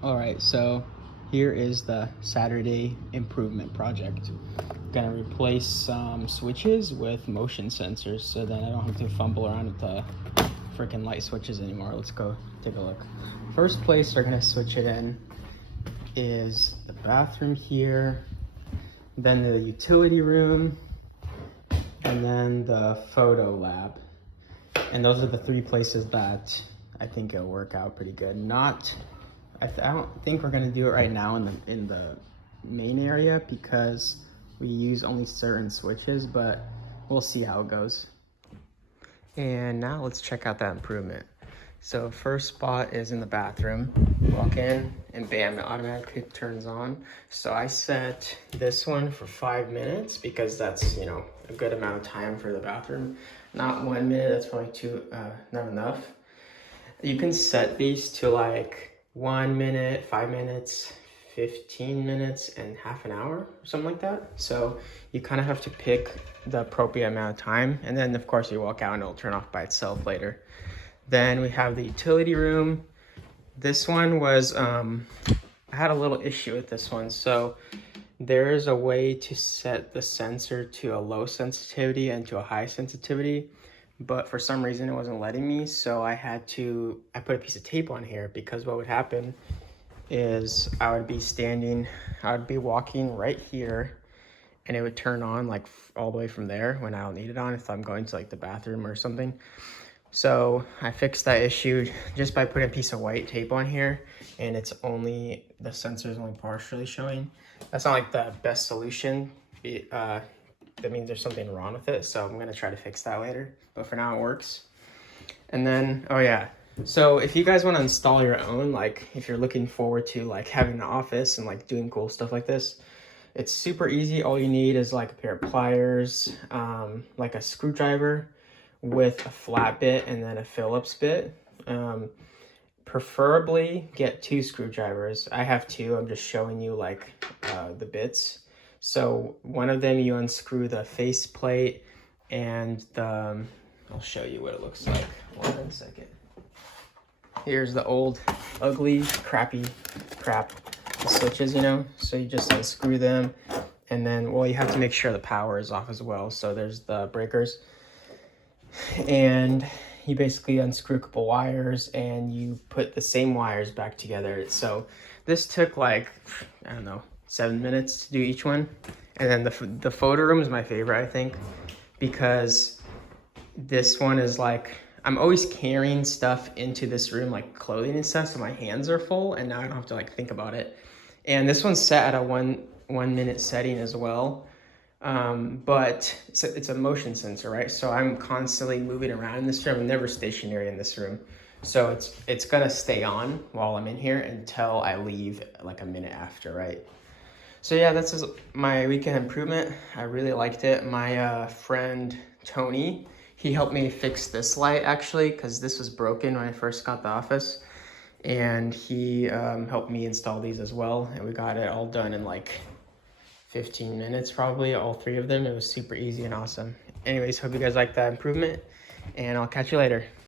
All right, so here is the Saturday improvement project. Gonna replace some switches with motion sensors so then I don't have to fumble around with the freaking light switches anymore. Let's go take a look. First place we're gonna switch it in is the bathroom here, then the utility room, and then the photo lab. And those are the three places that I think it'll work out pretty good. I don't think we're gonna do it right now in the main area because we use only certain switches, but we'll see how it goes. And now let's check out that improvement. So first spot is in the bathroom. Walk in and bam, it automatically turns on. So I set this one for 5 minutes because that's, you know, a good amount of time for the bathroom. Not 1 minute, that's probably not enough. You can set these to like 1 minute, 5 minutes, 15 minutes, and half an hour, or something like that. So you kind of have to pick the appropriate amount of time. And then of course you walk out and it'll turn off by itself later. Then we have the utility room. This one was, I had a little issue with this one. So there is a way to set the sensor to a low sensitivity and to a high sensitivity, but for some reason it wasn't letting me. So I put a piece of tape on here because what would happen is I would be walking right here and it would turn on like all the way from there when I don't need it on if I'm going to like the bathroom or something. So I fixed that issue just by putting a piece of white tape on here, and the sensor is only partially showing. That's not like the best solution. That means there's something wrong with it. So I'm gonna try to fix that later, but for now it works. And then, oh yeah. So if you guys want to install your own, like if you're looking forward to like having an office and like doing cool stuff like this, it's super easy. All you need is like a pair of pliers, like a screwdriver with a flat bit and then a Phillips bit. Preferably get 2 screwdrivers. I have 2. I'm just showing you like the bits. So one of them you unscrew the face plate and I'll show you what it looks like. 1 second. Here's the old, ugly, crap switches, you know? So you just unscrew them and then, well, you have to make sure the power is off as well. So there's the breakers. And you basically unscrew a couple wires and you put the same wires back together. So this took like, I don't know, 7 minutes to do each one. And then the photo room is my favorite, I think, because this one is like, I'm always carrying stuff into this room, like clothing and stuff, so my hands are full and now I don't have to like think about it. And this one's set at a one minute setting as well. But it's a motion sensor, right? So I'm constantly moving around in this room. I'm never stationary in this room. So it's gonna stay on while I'm in here until I leave like a minute after, right? So yeah, that's my weekend improvement. I really liked it. My friend Tony, he helped me fix this light actually, because this was broken when I first got the office. And he helped me install these as well. And we got it all done in like 15 minutes probably, all 3 of them. It was super easy and awesome. Anyways, hope you guys like that improvement and I'll catch you later.